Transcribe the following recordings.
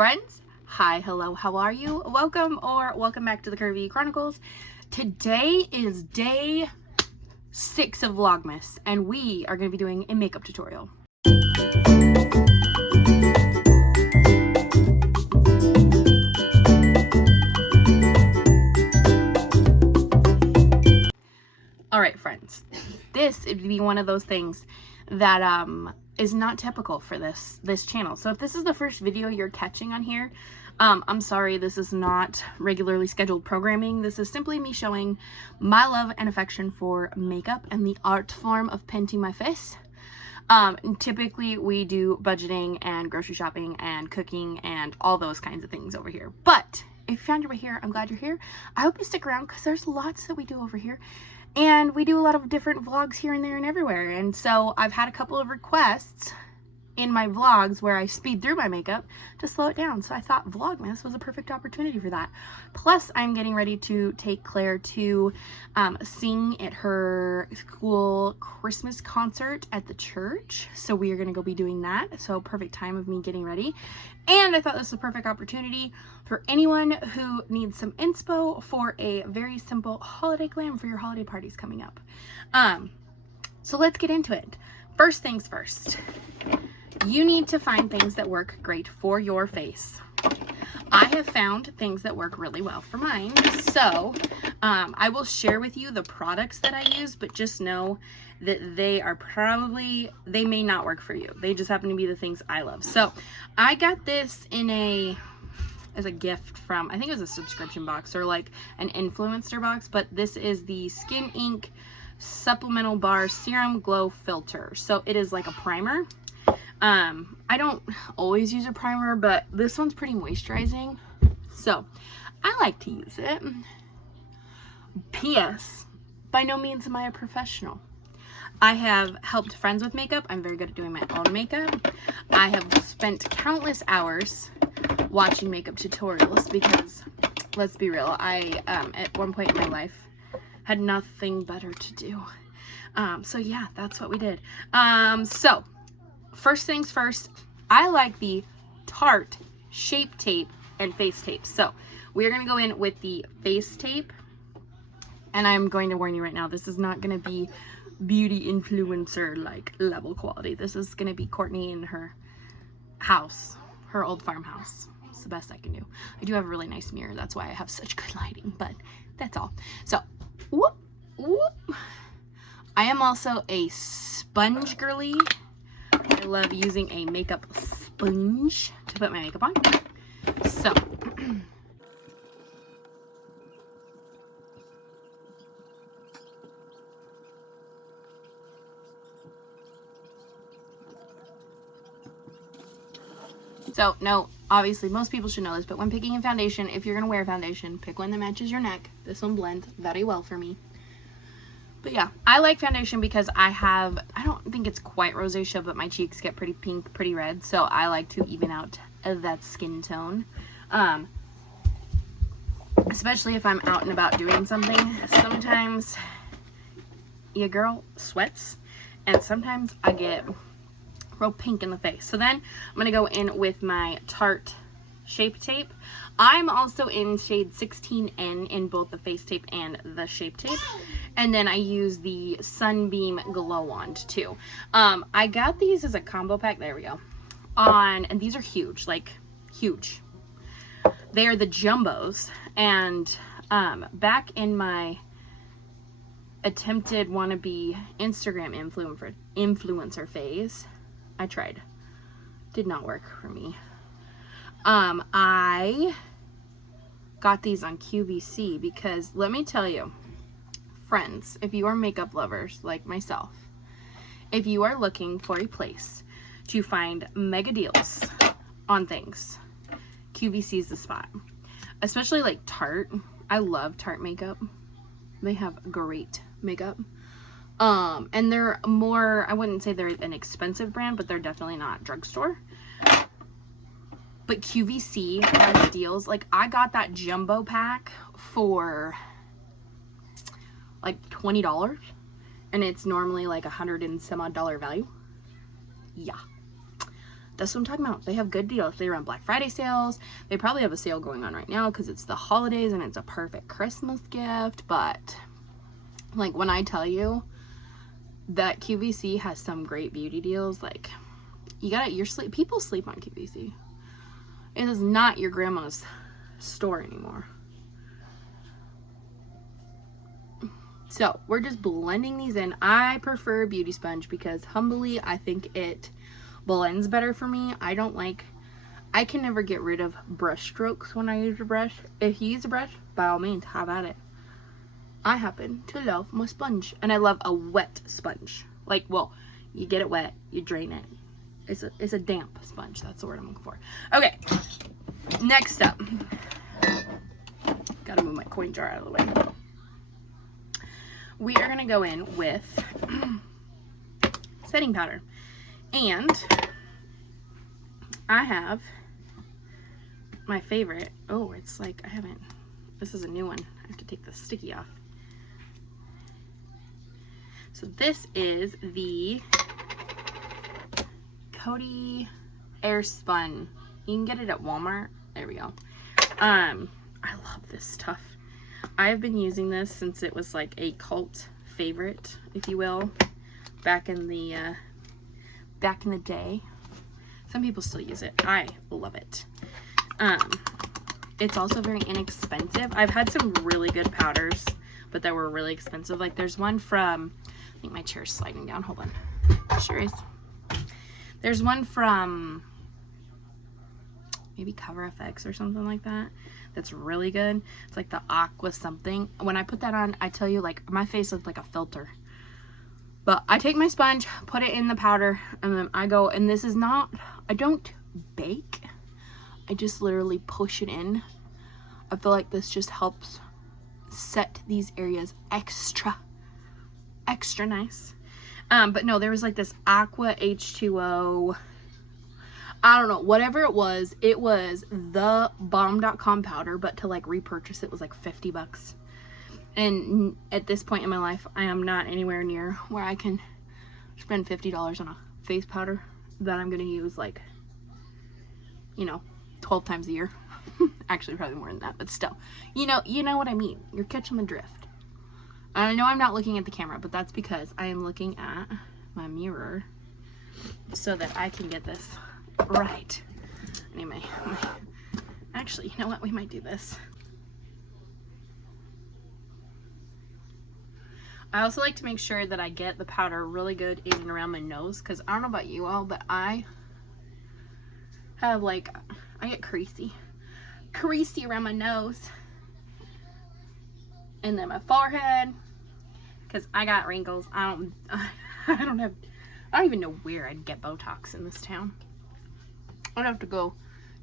Friends, hi, hello, how are you? Welcome back to the Curvy E Chronicles. Today is day 6 of Vlogmas, and we are going to be doing a makeup tutorial. Alright friends, this would be one of those things that is not typical for this channel. So if this is the first video you're catching on here, I'm sorry, this is not regularly scheduled programming. This is simply me showing my love and affection for makeup and the art form of painting my face. And typically we do budgeting and grocery shopping and cooking and all those kinds of things over here. But if you found your way here, I'm glad you're here. I hope you stick around because there's lots that we do over here. And we do a lot of different vlogs here and there and everywhere. And so I've had a couple of requests in my vlogs where I speed through my makeup to slow it down. So I thought Vlogmas was a perfect opportunity for that. Plus, I'm getting ready to take Claire to sing at her school Christmas concert at the church. So we are going to go be doing that. So perfect time of me getting ready. And I thought this was a perfect opportunity for anyone who needs some inspo for a very simple holiday glam for your holiday parties coming up. So let's get into it. First things first. You need to find things that work great for your face. I have found things that work really well for mine. So I will share with you the products that I use, but just know that they may not work for you. They just happen to be the things I love. So I got this as a gift from, I think it was a subscription box or like an influencer box, but this is the Skin Inc. Supplemental Bar Serum Glow Filter. So it is like a primer. I don't always use a primer, but this one's pretty moisturizing, so I like to use it. P.S. By no means am I a professional. I have helped friends with makeup. I'm very good at doing my own makeup. I have spent countless hours watching makeup tutorials because, let's be real, I, at one point in my life, had nothing better to do. So yeah, that's what we did. So first things first, I like the Tarte Shape Tape and Face Tape. So we are going to go in with the Face Tape. And I'm going to warn you right now, this is not going to be beauty influencer like level quality. This is going to be Courtney in her house, her old farmhouse. It's the best I can do. I do have a really nice mirror. That's why I have such good lighting, but that's all. So, whoop, whoop. I am also a sponge girly. I love using a makeup sponge to put my makeup on. So, no, obviously most people should know this, but when picking a foundation, if you're going to wear foundation, pick one that matches your neck. This one blends very well for me. But yeah, I like foundation because I don't think it's quite rosacea, but my cheeks get pretty pink, pretty red. So I like to even out that skin tone. Especially if I'm out and about doing something. Sometimes your girl sweats and sometimes I get real pink in the face. So then I'm going to go in with my Tarte Shape Tape. I'm also in shade 16N in both the Face Tape and the Shape Tape. And then I use the Sunbeam Glow Wand too. I got these as a combo pack. There we go. And these are huge, like huge. They are the jumbos. And back in my attempted wannabe Instagram influencer phase, I tried. Did not work for me. I got these on QVC because let me tell you, friends, if you are makeup lovers like myself, if you are looking for a place to find mega deals on things, QVC is the spot. Especially like Tarte. I love Tarte makeup. They have great makeup. And they're more, I wouldn't say they're an expensive brand, but they're definitely not drugstore. But QVC has deals. Like I got that jumbo pack for like $20 and it's normally like $100 and some odd value. Yeah, That's what I'm talking about. They have good deals. They run Black Friday sales. They probably have a sale going on right now because it's the holidays and it's a perfect Christmas gift. But like when I tell you that QVC has some great beauty deals, like people sleep on QVC. It is not your grandma's store anymore. So we're just blending these in. I prefer a beauty sponge because humbly I think it blends better for me. I can never get rid of brush strokes when I use a brush. If you use a brush, by all means, have at it. I happen to love my sponge, and I love a wet sponge. Like, well, you get it wet, you drain it. It's a damp sponge. That's the word I'm looking for. Okay, next up. Gotta move my coin jar out of the way. We are gonna go in with setting powder. And I have my favorite. Oh, it's like, this is a new one. I have to take the sticky off. So this is the Coty Airspun. You can get it at Walmart. There we go. I love this stuff. I've been using this since it was like a cult favorite, if you will, back in the day. Some people still use it. I love it. It's also very inexpensive. I've had some really good powders, but that were really expensive. Like there's one from, I think my chair's sliding down. Hold on. It sure is. There's one from maybe Cover FX or something like that. That's really good. It's like the aqua something. When I put that on, I tell you, like, my face looked like a filter. But I take my sponge, put it in the powder, and then I go, and this is not, I don't bake. I just literally push it in. I feel like this just helps set these areas extra nice. But no, there was like this aqua H2O, I don't know, whatever it was the bomb.com powder, but to like repurchase it was like $50. And at this point in my life, I am not anywhere near where I can spend $50 on a face powder that I'm going to use like, 12 times a year. Actually, probably more than that, but still, you know what I mean. You're catching the drift. And I know I'm not looking at the camera, but that's because I am looking at my mirror so that I can get this right. Anyway, actually, you know what? We might do this. I also like to make sure that I get the powder really good in and around my nose, because I don't know about you all, but I have I get creasy around my nose, and then my forehead, because I got wrinkles. I don't even know where I'd get Botox in this town. I'd have to go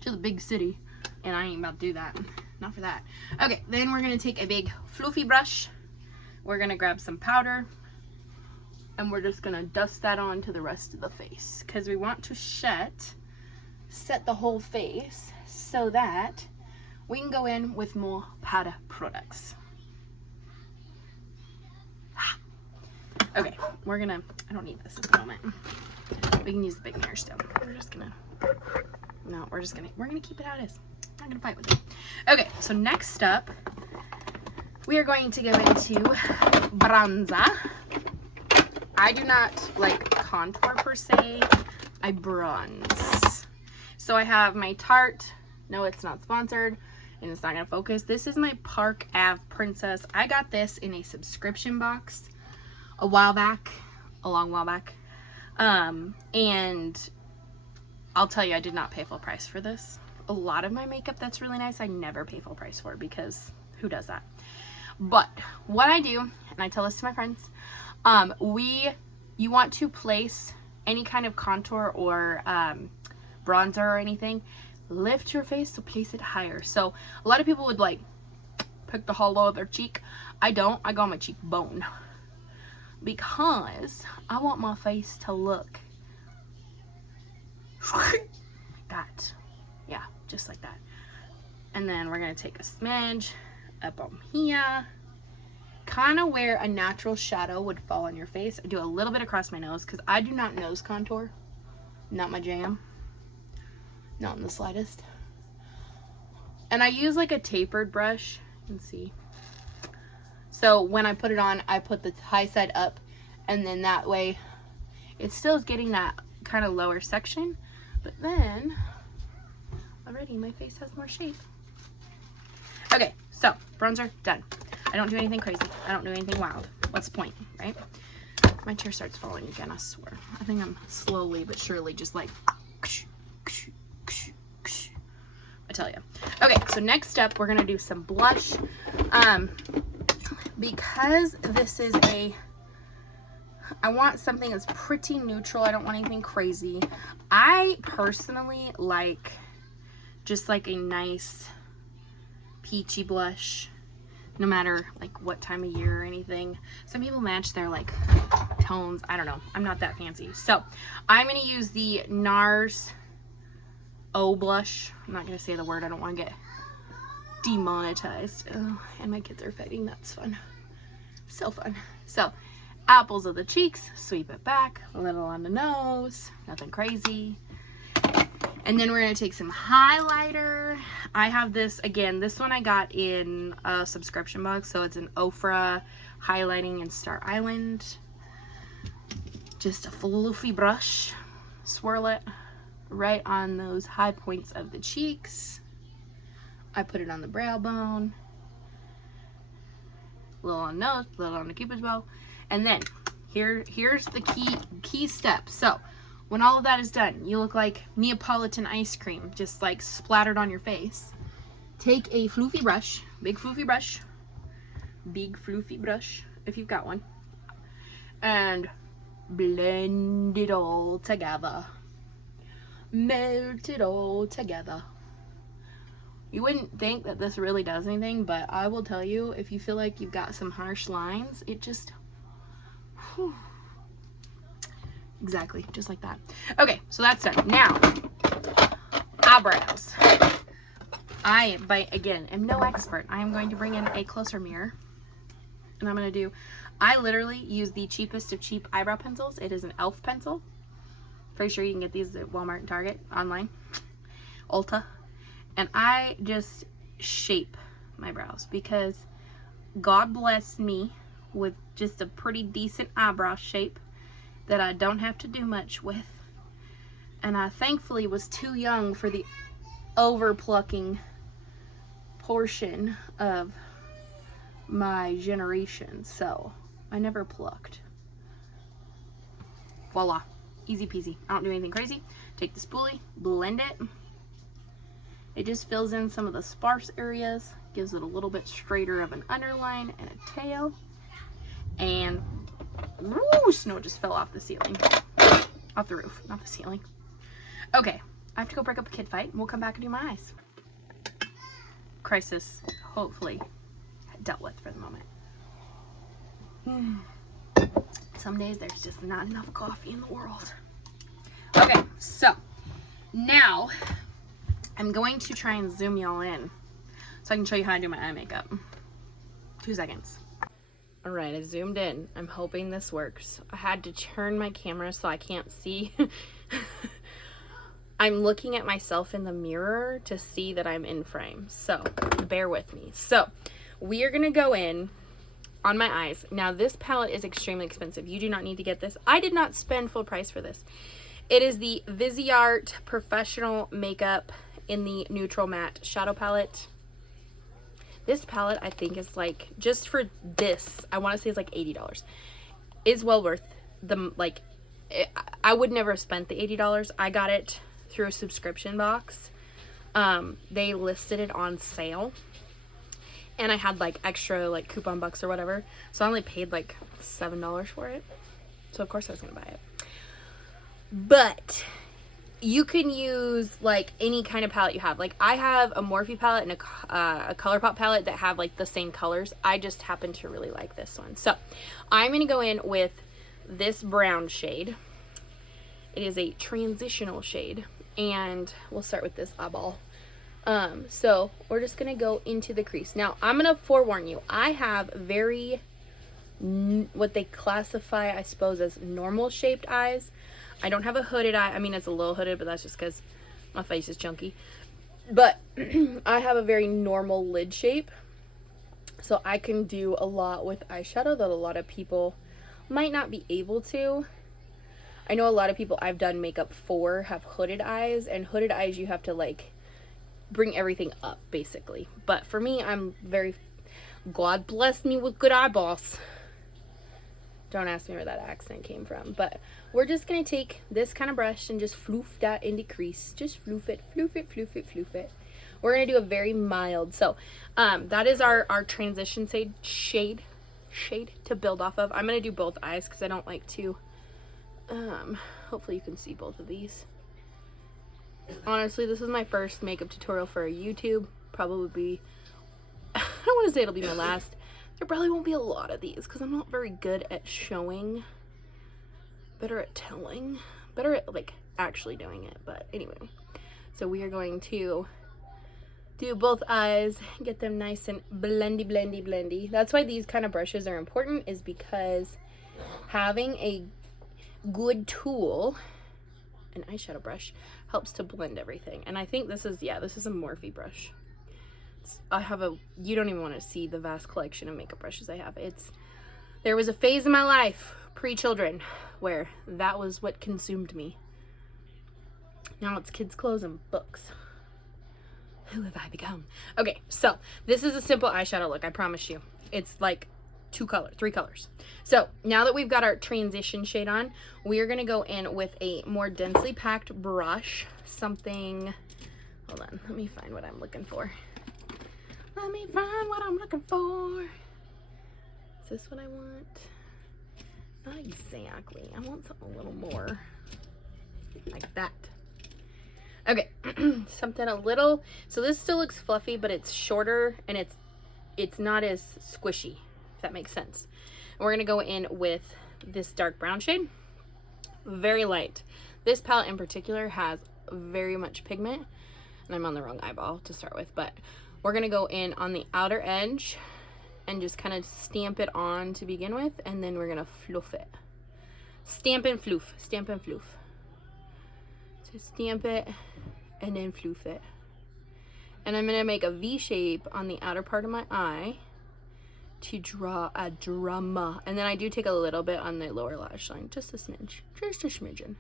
to the big city, and I ain't about to do that. Not for that. Okay, then we're gonna take a big fluffy brush. We're gonna grab some powder, and we're just gonna dust that on to the rest of the face, because we want to set the whole face so that we can go in with more powder products. Okay, I don't need this at the moment. We can use the big mirror still. We're gonna keep it how it is. I'm not gonna fight with it. Okay, so next up, we are going to go into bronzer. I do not like contour per se. I bronze. So I have my Tarte. No, it's not sponsored, and it's not gonna focus. This is my Park Ave Princess. I got this in a subscription box a long while back. And I'll tell you, I did not pay full price for this. A lot of my makeup that's really nice, I never pay full price for, because who does that? But what I do, and I tell this to my friends, you want to place any kind of contour or bronzer or anything, lift your face, so place it higher. So a lot of people would like pick the hollow of their cheek. I don't. I go on my cheekbone, because I want my face to look like that. Yeah, just like that. And then we're gonna take a smidge up on here, kind of where a natural shadow would fall on your face. I do a little bit across my nose, because I do not nose contour. Not my jam. Not in the slightest. And I use like a tapered brush. You can see. So when I put it on, I put the high side up, and then that way it still is getting that kind of lower section, but then already my face has more shape. Okay, so bronzer done. I don't do anything crazy. I don't do anything wild. What's the point, right? My chair starts falling again, I swear. I think I'm slowly but surely just like, I tell you. Okay, so next up, we're gonna do some blush. Because this is I want something that's pretty neutral. I don't want anything crazy. I personally like just like a nice peachy blush, no matter like what time of year or anything. Some people match their like tones. I don't know. I'm not that fancy. So I'm going to use the NARS O blush. I'm not going to say the word. I don't want to get demonetized. Oh, and my kids are fighting. That's fun. So fun. So apples of the cheeks, sweep it back, a little on the nose, nothing crazy. And then we're going to take some highlighter. I have this, again, this one I got in a subscription box, so it's an Ofra highlighting in Star Island. Just a fluffy brush, swirl it right on those high points of the cheeks. I put it on the brow bone, a little on the nose, a little on the cupid's bow. And then here's the key step. So when all of that is done, you look like Neapolitan ice cream, just like splattered on your face. Take a floofy brush, big floofy brush, if you've got one, and blend it all together. Melt it all together. You wouldn't think that this really does anything, but I will tell you, if you feel like you've got some harsh lines, it just, whew. Exactly, just like that. Okay, so that's done. Now, eyebrows. Again, am no expert. I am going to bring in a closer mirror, and I'm going to I literally use the cheapest of cheap eyebrow pencils. It is an e.l.f. pencil. Pretty sure you can get these at Walmart and Target, online, Ulta. And I just shape my brows because God blessed me with just a pretty decent eyebrow shape that I don't have to do much with. And I thankfully was too young for the over plucking portion of my generation, so I never plucked. Voila, easy peasy. I don't do anything crazy. Take the spoolie, blend it. It just fills in some of the sparse areas, gives it a little bit straighter of an underline and a tail. And woo, snow just fell off the ceiling. Off the roof, not the ceiling. Okay, I have to go break up a kid fight, and we'll come back and do my eyes. Crisis, hopefully, dealt with for the moment. Some days there's just not enough coffee in the world. Okay, so now I'm going to try and zoom y'all in so I can show you how I do my eye makeup. 2 seconds. All right, I zoomed in. I'm hoping this works. I had to turn my camera so I can't see. I'm looking at myself in the mirror to see that I'm in frame, so bear with me. So we are gonna go in on my eyes. Now this palette is extremely expensive. You do not need to get this. I did not spend full price for this. It is the Viseart Professional Makeup in the Neutral Matte Shadow Palette. This palette, I think, is like, just for this, I want to say it's like $80. It's well worth the, like, I would never have spent the $80. I got it through a subscription box. They listed it on sale, and I had like extra like coupon bucks or whatever, so I only paid like $7 for it. So of course I was gonna buy it. But you can use like any kind of palette you have. Like I have a Morphe palette and a ColourPop palette that have like the same colors. I just happen to really like this one. So I'm gonna go in with this brown shade. It is a transitional shade, and we'll start with this eyeball. So we're just gonna go into the crease. Now I'm gonna forewarn you, I have very what they classify, I suppose, as normal shaped eyes. I don't have a hooded eye. I mean, it's a little hooded, but that's just because My face is chunky. But I have a very normal lid shape. So I can do a lot with eyeshadow that a lot of people might not be able to. I know a lot of people I've done makeup for have hooded eyes. And hooded eyes, you have to like bring everything up basically. But for me, I'm very... God bless me with good eyeballs. Don't ask me where that accent came from. But we're just going to take this kind of brush and just floof that in the crease. Just floof it, floof it, floof it, floof it. We're going to do a very mild. So that is our transition shade to build off of. I'm going to do both eyes because I don't like to. Hopefully you can see both of these. Honestly, this is my first makeup tutorial for YouTube. Probably I don't want to say it'll be my last. There probably won't be a lot of these because I'm not very good at showing. Better at telling. Better at like actually doing it. But anyway. So we are going to do both eyes. Get them nice and blendy, blendy, blendy. That's why these kind of brushes are important, is because having a good tool, an eyeshadow brush, helps to blend everything. And I think this is, yeah, this is a Morphe brush. I have a, you don't even want to see the vast collection of makeup brushes I have. There was a phase in my life, pre-children, where that was what consumed me. Now it's kids' clothes and books. Who have I become? Okay, so this is a simple eyeshadow look, I promise you. It's like 3 colors. So now that we've got our transition shade on, we are going to go in with a more densely packed brush. Something, hold on, let me find what I'm looking for. Let me find what I'm looking for. Is this what I want? Not exactly. I want something a little more like that. Okay, something a little, so this still looks fluffy, but it's shorter and it's not as squishy, if that makes sense. And we're gonna go in with this dark brown shade, very light. This palette in particular has very much pigment, and I'm on the wrong eyeball to start with, but we're gonna go in on the outer edge and just kind of stamp it on to begin with, and then we're gonna fluff it. Stamp and floof, stamp and floof. So stamp it and then floof it. And I'm gonna make a V shape on the outer part of my eye to draw a drama. And then I do take a little bit on the lower lash line, just a smidge, just a smidgen.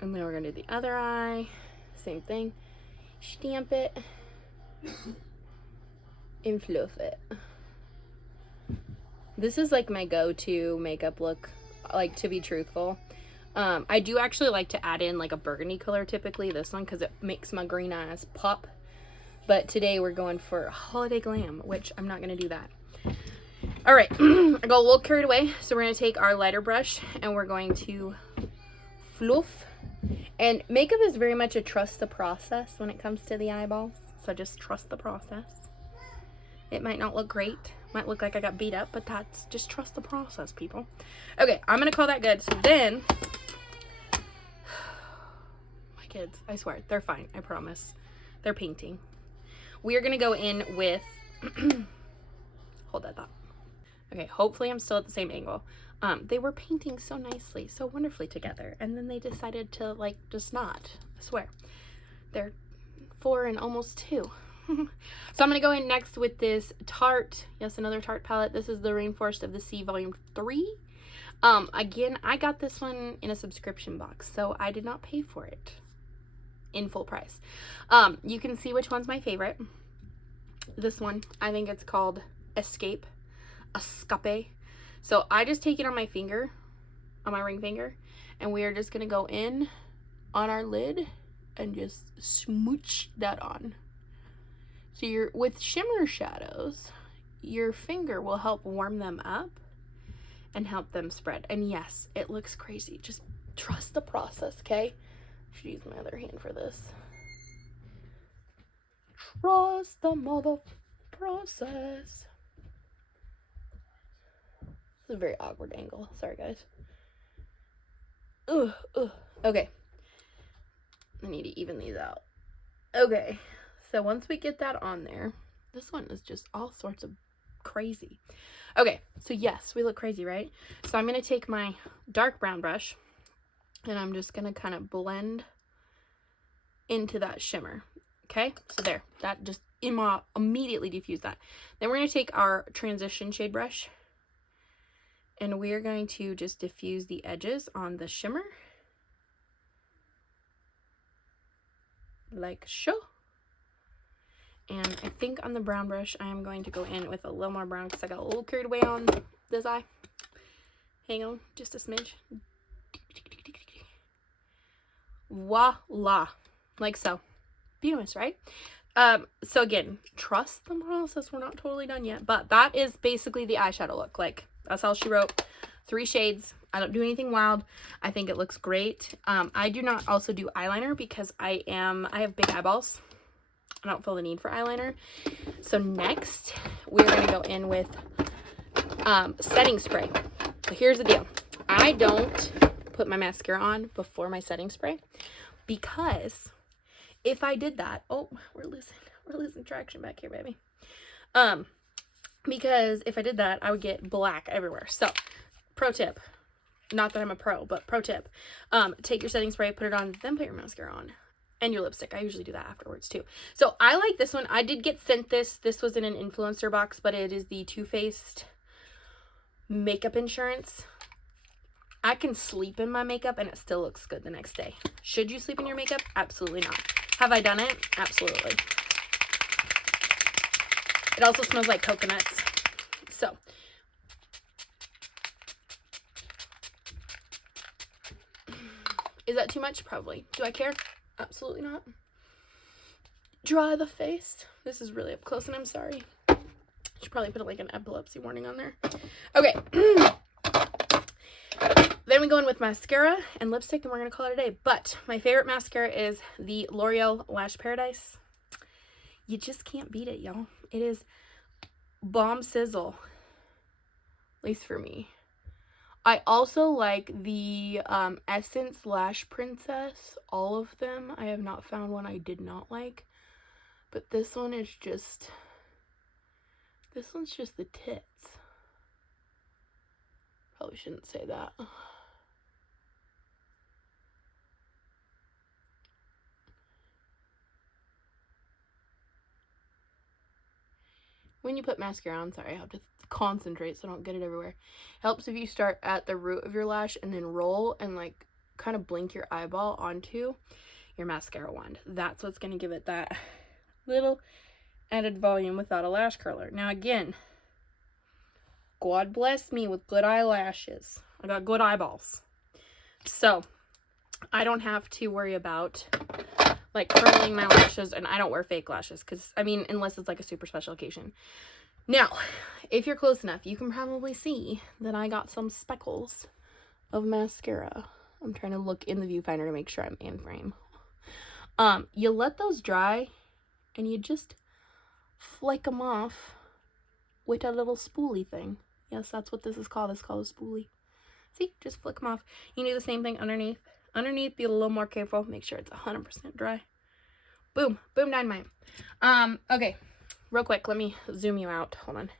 And then we're gonna do the other eye, same thing. Stamp it and fluff it. This is like my go-to makeup look, like, to be truthful. I do actually like to add in like a burgundy color, typically this one, because it makes my green eyes pop. But today we're going for Holiday Glam, which I'm not going to do that. All right, I got a little carried away. So we're going to take our lighter brush and we're going to fluff. And makeup is very much a trust the process when it comes to the eyeballs. So just trust the process. It might not look great. Might look like I got beat up, but that's just trust the process, people. Okay, I'm going to call that good. So then, my kids, I swear, they're fine. I promise. They're painting. We are going to go in with, hold that thought. Okay, hopefully I'm still at the same angle. They were painting so nicely, so wonderfully together, and then they decided to, like, just not. I swear. They're 4 and almost 2. So I'm going to go in next with this Tarte, yes, another Tarte palette. This is the Rainforest of the Sea Volume 3. Again, I got this one in a subscription box, so I did not pay for it in full price. You can see which one's my favorite. This one, I think it's called Escape. So I just take it on my finger, on my ring finger, and we are just going to go in on our lid and just smooch that on. So you're, with shimmer shadows, your finger will help warm them up and help them spread. And yes, it looks crazy. Just trust the process, okay? I should use my other hand for this. Trust the mother process. This is a very awkward angle. Sorry, guys. Okay. I need to even these out. Okay. So once we get that on there, this one is just all sorts of crazy. Okay, so yes, we look crazy, right? So I'm going to take my dark brown brush and I'm just going to kind of blend into that shimmer. Okay, so there, that just immediately diffused that. Then we're going to take our transition shade brush and we're going to just diffuse the edges on the shimmer like so. And I think on the brown brush I am going to go in with a little more brown because I got a little carried away on this eye. Hang on just a smidge. Voila, like so. Beautiful, right? So again, trust the process. We're not totally done yet, but that is basically the eyeshadow look. Like, that's all she wrote. 3 shades. I don't do anything wild. I think it looks great. I do not also do eyeliner because I have big eyeballs. I don't feel the need for eyeliner. So next, we're gonna go in with setting spray. So here's the deal. I don't put my mascara on before my setting spray because if I did that, oh, we're losing traction back here, baby. Because if I did that, I would get black everywhere. So, pro tip, not that I'm a pro, but pro tip, take your setting spray, put it on, then put your mascara on. And your lipstick. I usually do that afterwards too. So I like this one. I did get sent this. This was in an influencer box, but it is the Too Faced makeup insurance. I can sleep in my makeup and it still looks good the next day. Should you sleep in your makeup? Absolutely not. Have I done it? Absolutely. It also smells like coconuts. So, is that too much? Probably. Do I care? Absolutely not. Dry the face. This is really up close and I'm sorry. Should probably put like an epilepsy warning on there. Okay. Then we go in with mascara and lipstick and we're going to call it a day. But my favorite mascara is the L'Oreal Lash Paradise. You just can't beat it, y'all. It is bomb sizzle. At least for me. I also like the Essence Lash Princess. All of them. I have not found one I did not like. But this one is just... This one's just the tits. Probably shouldn't say that. When you put mascara on, sorry, I have to concentrate so I don't get it everywhere. Helps if you start at the root of your lash and then roll and like kind of blink your eyeball onto your mascara wand. That's what's going to give it that little added volume without a lash curler. Now again, God bless me with good eyelashes. I got good eyeballs. So I don't have to worry about like curling my lashes, and I don't wear fake lashes because, I mean, unless it's like a super special occasion. Now, if you're close enough, you can probably see that I got some speckles of mascara. I'm trying to look in the viewfinder to make sure I'm in frame. You let those dry and you just flick them off with a little spoolie thing. Yes, that's what this is called. It's called a spoolie. See, just flick them off. You can do the same thing underneath. Underneath, be a little more careful. Make sure it's 100% dry. Boom. Boom dynamite. Okay. Real quick, let me zoom you out. Hold on.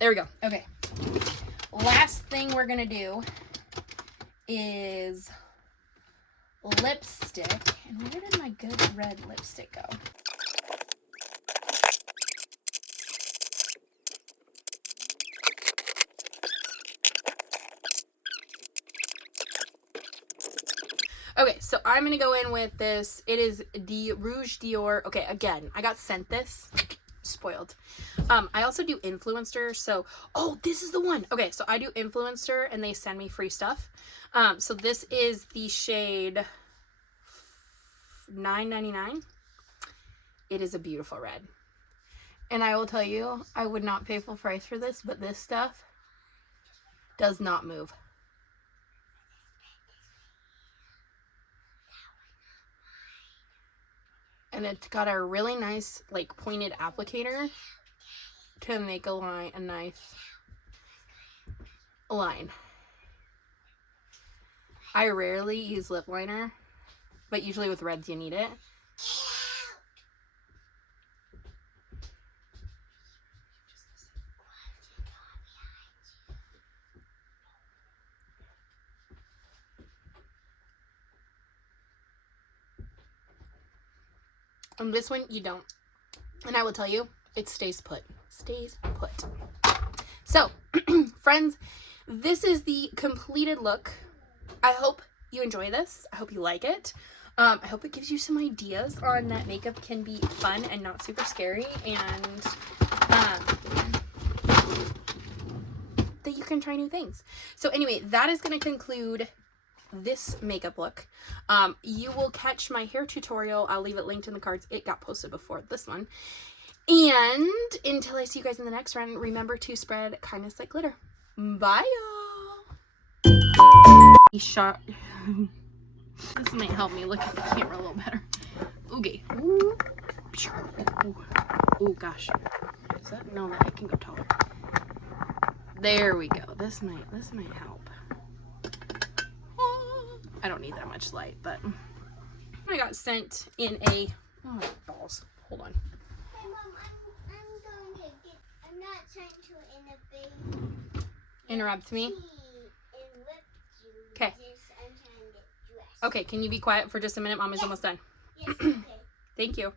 There we go. Okay. Last thing we're going to do is lipstick. And where did my good red lipstick go? Okay, so I'm going to go in with this. It is the Rouge Dior. Okay, again, I got sent this. Spoiled. I also do Influencer. So, oh, this is the one. Okay, so I do Influencer and they send me free stuff. So this is the shade $9.99. It is a beautiful red. And I will tell you, I would not pay full price for this, but this stuff does not move. And it's got a really nice, like, pointed applicator to make a nice line. I rarely use lip liner, but usually with reds you need it. And this one, you don't. And I will tell you, it stays put. Stays put. So, friends, this is the completed look. I hope you enjoy this. I hope you like it. I hope it gives you some ideas on that makeup can be fun and not super scary, and that you can try new things. So anyway, that is going to conclude this makeup look. You will catch my hair tutorial. I'll leave it linked in the cards. It got posted before this one. And until I see you guys in the next round, remember to spread kindness like glitter. Bye, y'all. This might help me look at the camera a little better. Okay. Ooh. Oh gosh. Is that? No, that it can go taller. There we go. This might help. I don't need that much light, but I got sent in a balls. Hold on. Hey Mom, I'm not trying to interrupt me. Okay. I'm trying to get dressed. Okay, can you be quiet for just a minute? Mom is almost done. Yes, okay. Thank you.